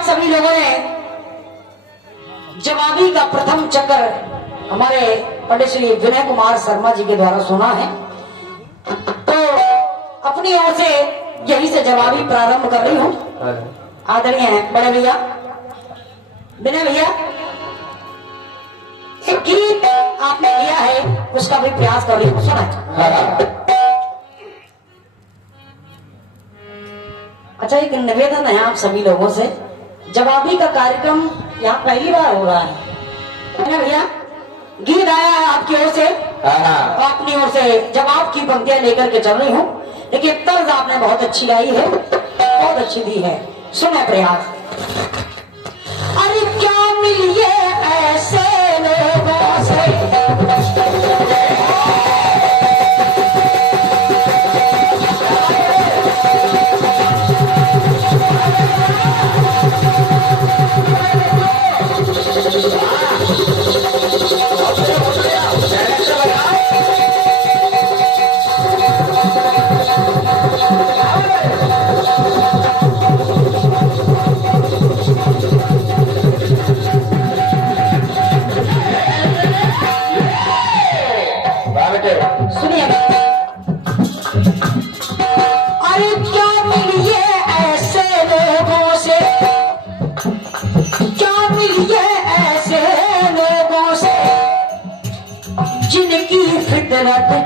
आप सभी लोगों ने जवाबी का प्रथम चक्र हमारे पंडित श्री विनय कुमार शर्मा जी के द्वारा सुना है। तो अपनी ओर से यही से जवाबी प्रारंभ कर रही हूँ। आदरणीय है बड़े भैया विनय भैया, एक गीत आपने लिया है उसका भी प्रयास कर रही हूँ। सुना। अच्छा, एक निवेदन है आप सभी लोगों से, जवाबी का कार्यक्रम यहाँ पहली बार हो रहा है भैया। गीत आया है आपकी ओर से और अपनी ओर से जवाब की पंक्तियां लेकर के चल रही हूँ, लेकिन तर्ज आपने बहुत अच्छी गाई है, बहुत अच्छी दी है। सुने प्रयास। अरे क्या मिलिए ऐसे लोगों से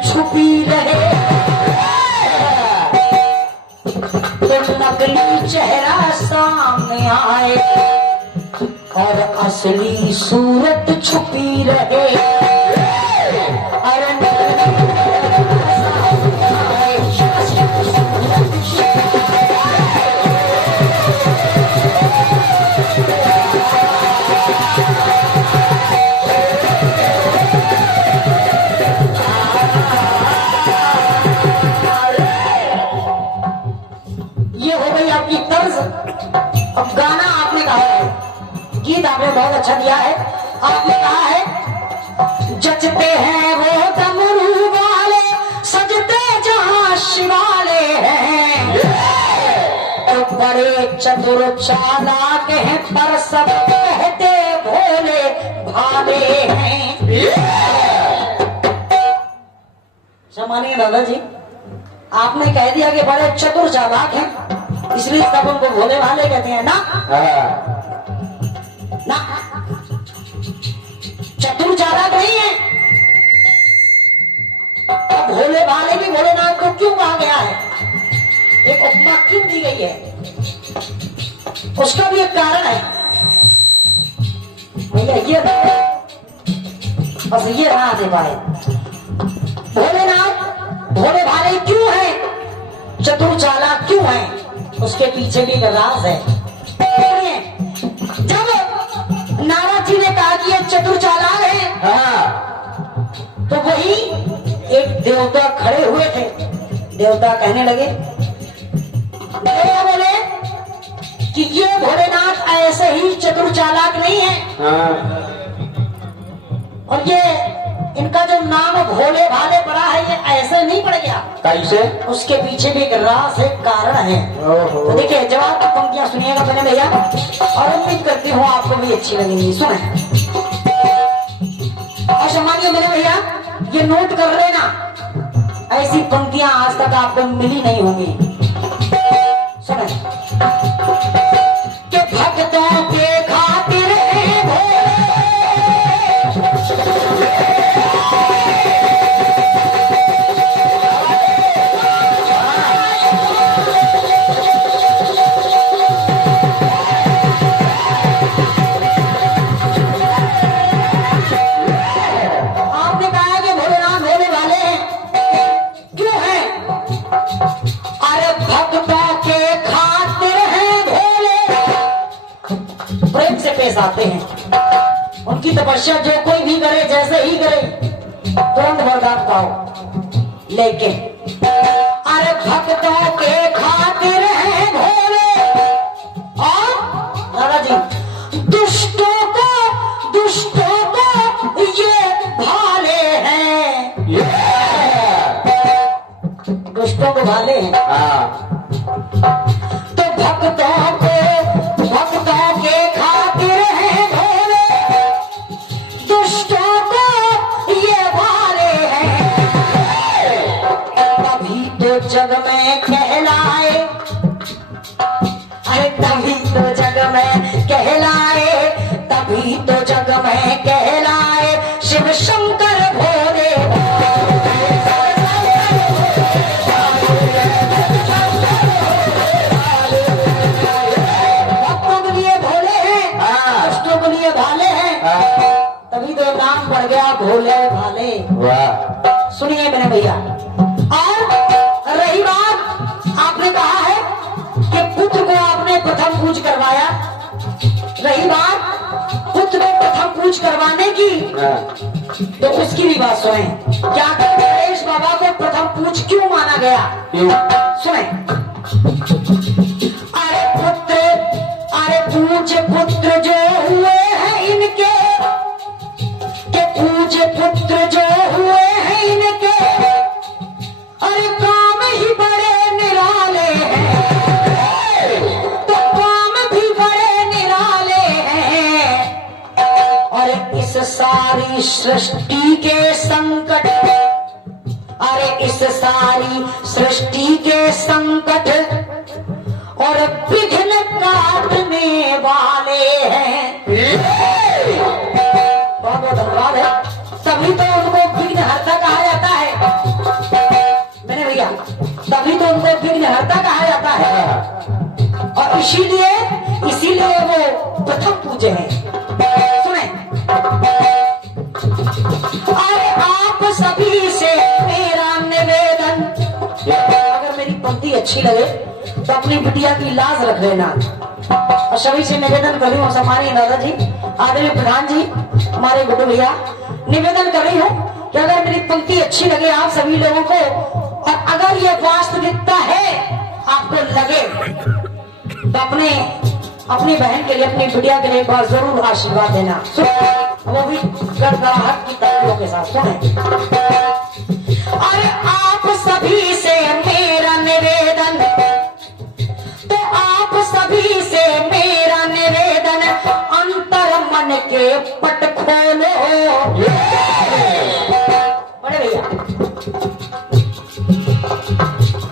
छुपी रहे तो नकली चेहरा सामने आए और असली सूरत छुपी रहे। अरे गीत आपने बहुत अच्छा दिया है। आपने कहा है जचते हैं वो डमरू वाले, सजते जहां शिवाले हैं, तो बड़े चतुर चालाक हैं पर सब कहते भोले भाले हैं। सम्मानीय दादा जी, आपने कह दिया कि बड़े चतुर चालाक हैं, इसलिए सब उनको भोले भाले कहते हैं ना। ना, चतुर चालाक नहीं है। अब भोले भाले भी भोलेनाथ को क्यों कहा गया है, एक उपमा क्यों दी गई है, उसका भी एक कारण है भैया। ये बस ये रहा दे पाए, भोलेनाथ भोले भाले क्यों है, चतुर चालाक क्यों है, उसके पीछे भी एक राज है। जब नारद जी ने कहा कि ये चतुर चालाक है, तो वही एक देवता खड़े हुए थे। देवता कहने लगे, देवता बोले कि ये भोलेनाथ ऐसे ही चतुर चालाक नहीं है, और ये इनका जो नाम भोले भाले पड़ा है ये ऐसे नहीं पड़ गया। कैसे? उसके पीछे भी एक राज है, कारण है। तो देखिए जवाब की पंक्तियां सुनिएगा पहले भैया, और उम्मीद करती हूँ आपको भी अच्छी लगेंगी। सुने और सम्मानिए मेरे भैया, ये नोट कर लेना, ऐसी पंक्तियां आज तक आपको मिली नहीं होंगी। सुने कि भक्तों के खातिर आते हैं। उनकी तपस्या जो कोई भी करे, जैसे ही करे, तुरंत वरदान पाओ। लेकिन अरे भक्तों के खातिर है भोले, और दादा जी दुष्टों को ये भाले हैं, दुष्टों को भाले हैं। तो भक्तों तभी तो जग में कहलाए शिव शंकर भोले। भक्तों के लिए भोले हैं, दुष्टों के लिए भाले हैं, तभी तो नाम पड़ गया भोले भाले। सुनिए मेरे भैया, और रही बात आपने कहा है कि पुत्र को आपने प्रथम पूज करवाया, रही बात पुत्र को प्रथम पूज करवाने की, तो उसकी भी बात सुने। क्या गणेश बाबा को प्रथम पूज क्यों माना गया? सुने, अरे पुत्र, अरे पूज्य पुत्र जो हुए हैं इनके, के पूज्य पुत्र जो हुए हैं इनके, अरे काम ही बड़े निराले हैं, तो काम भी बड़े निराले हैं। और इस सारी सृष्टि के संकट, अरे इस सारी सृष्टि के संकट और विघ्न काटने वाले हैं। बहुत बहुत धन्यवाद है, तभी तो उनको विघ्नहर्ता कहा जाता है मेरे भैया, तभी तो उनको विघ्नहर्ता कहा जाता है, और इसीलिए वो प्रथम पूजे हैं। सुने, अरे आप सभी से मेरा निवेदन, अगर मेरी पंक्ति अच्छी लगे तो अपनी बिटिया की लाज रख लेना, और सभी से निवेदन कर रही हूँ, हमारे दादाजी, आदरणीय प्रधान जी, हमारे गुड्डू भैया, निवेदन कर रही हूँ कि अगर मेरी पंक्ति अच्छी लगे आप सभी लोगों को, और अगर ये वास्तविकता है आपको लगे, तो अपनी बहन के लिए, अपनी बिटिया के लिए एक बार जरूर आशीर्वाद देना, वो भी गड़गड़ाहट की तालियों के साथ। सुने, अरे आप सभी से मेरा निवेदन, तो आप सभी से मेरा निवेदन, अंतर मन के पट खोलो। बड़े भैया,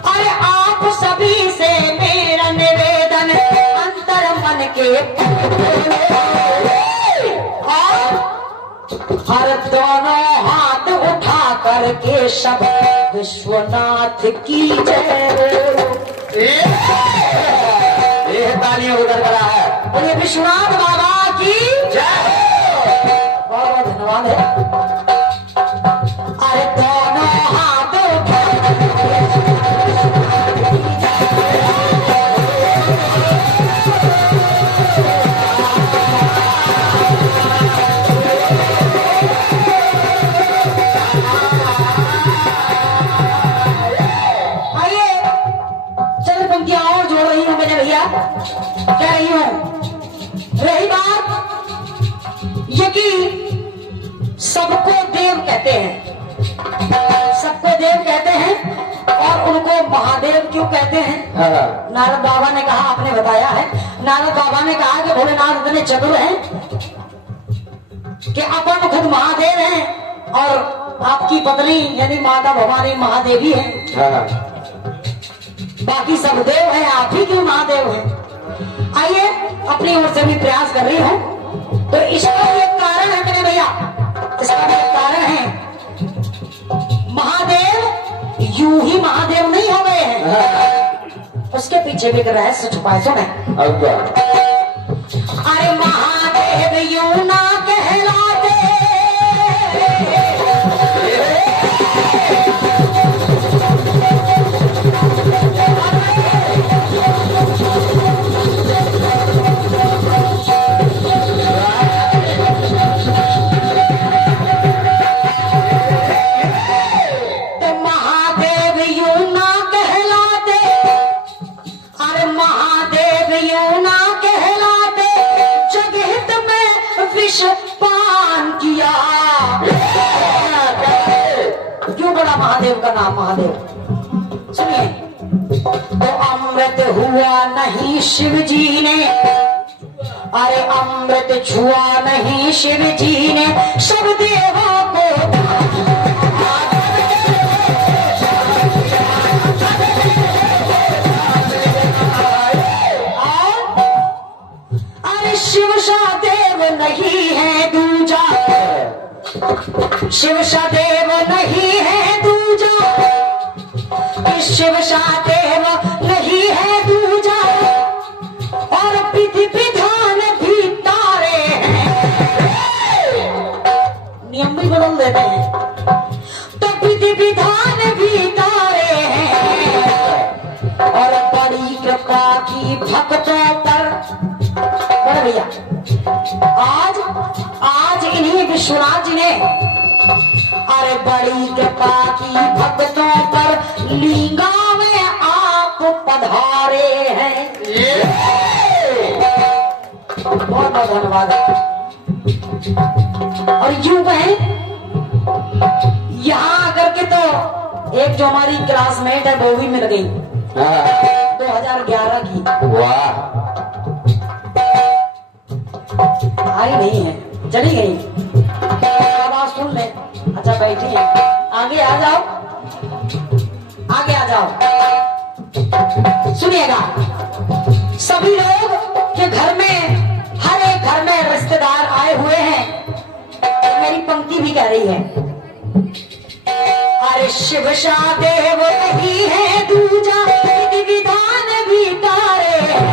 अरे आप सभी से मेरा निवेदन, अंतर मन के पट खोलो, और दोनों हाथ उठा करके सब विश्वनाथ की जय। ये तालियों को गड़गड़ा है, बोलिए विश्वनाथ बाबा की जय। बहुत बहुत धन्यवाद है। अरे दोनों हाथ उठा कह रही हूं। रही बात ये कि सबको देव कहते हैं, सबको देव कहते हैं, और उनको महादेव क्यों कहते हैं? नारद बाबा ने कहा, आपने बताया है, नारद बाबा ने कहा कि भोलेनाथ इतने चतुर हैं कि अपन खुद महादेव हैं और आपकी पत्नी यानी माता भवानी महादेवी है, बाकी सब देव हैं, आप ही क्यों महादेव हैं? आइए अपनी ओर से भी प्रयास कर रही हूं, तो इसका भी एक कारण है मेरे भैया, इसका भी एक कारण है। महादेव यूं ही महादेव नहीं हो गए हैं, उसके पीछे भी एक रहस्य छुपा है। सुने, अरे महादेव यूं ना कहलाते, महादेव का नाम महादेव। सुनिए, तो अमृत हुआ नहीं शिव जी ने, अरे अमृत छुआ नहीं शिव जी ने, सब देवों को अरे अरे शिव देव नहीं है दूजा, शिव देव नहीं है दूजा, शिव देव नहीं है दूजा, और विधि विधान भी तारे हैं। नियम भी बदल देते हैं, तो विधि विधान भी तारे हैं, और बड़ी कृपा की भक्तों पर। बड़े भैया आज इन्हीं विश्वनाथ जी ने, अरे बड़ी कृपा की भक्तों पर लिंगा में आप पधारे हैं। बहुत बहुत धन्यवाद। और यूं कहें, यहाँ आकर के तो एक जो हमारी क्लासमेट है वो भी मिल गई 2011 की। वाह, आई नहीं है, चली गई। आवाज सुन ले। अच्छा बैठी है, आगे आ जाओ, आगे आ जाओ। सुनिएगा, सभी लोग के घर में, हर एक घर में रिश्तेदार आए हुए हैं। मेरी पंक्ति भी कह रही है, अरे शिव देव नहीं है दूजा, विधि विधान भी तारे हैं,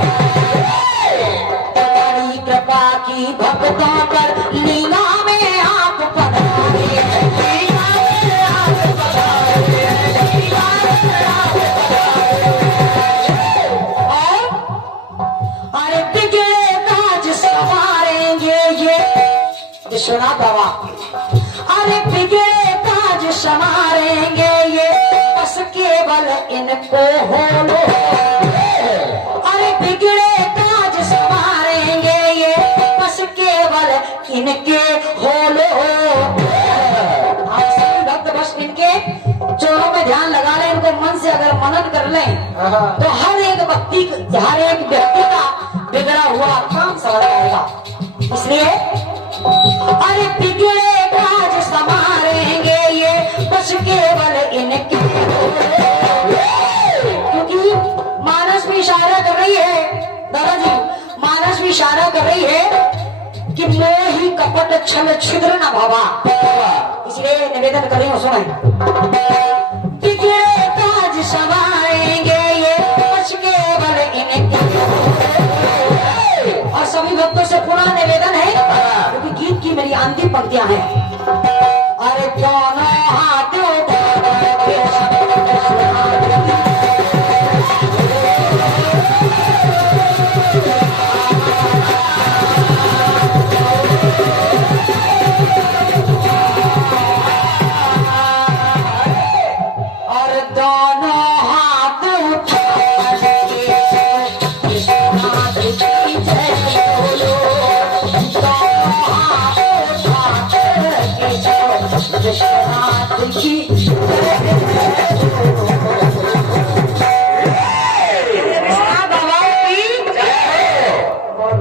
बड़ी कृपा की भक्तों पर लीला में आप पधारे हैं। अरे बिगड़े काज संवारेंगे ये विश्वनाथ बाबा, अरे बिगड़े काज संवारेंगे ये, बस केवल इनको हो लो। अरे बिगड़े काज संवारेंगे ये, बस केवल इनके हो लो। आप सभी भक्त बस इनके चरणों में ध्यान लगा लें, इनको मन से अगर मनन कर लें तो हर एक व्यक्ति का बिगड़ा हुआ काम सवार करेगा। इसलिए अरे बिगड़े काज संवारेंगे ये, बस केवल इनके, क्योंकि मानस भी इशारा कर रही है, दादाजी मानस भी इशारा कर रही है कि मोही कपट छल छिद्र न भावा। इसलिए निवेदन कर रही हूं, सुने। बिगड़े काज संवारेंगे ये, बस केवल इनके। और सभी भक्तों से पुनः निवेदन है, क्योंकि गीत की मेरी अंतिम पंक्तियां हैं। अरे दोनों हाथों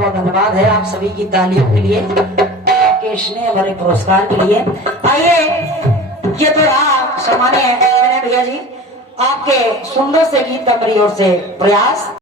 धन्यवाद है आप सभी की तालियों के लिए, आपके स्नेह भरे पुरस्कार के लिए। आइए, ये तो रहा सम्मान्य भैया जी आपके सुंदर से गीत का मेरी ओर से प्रयास।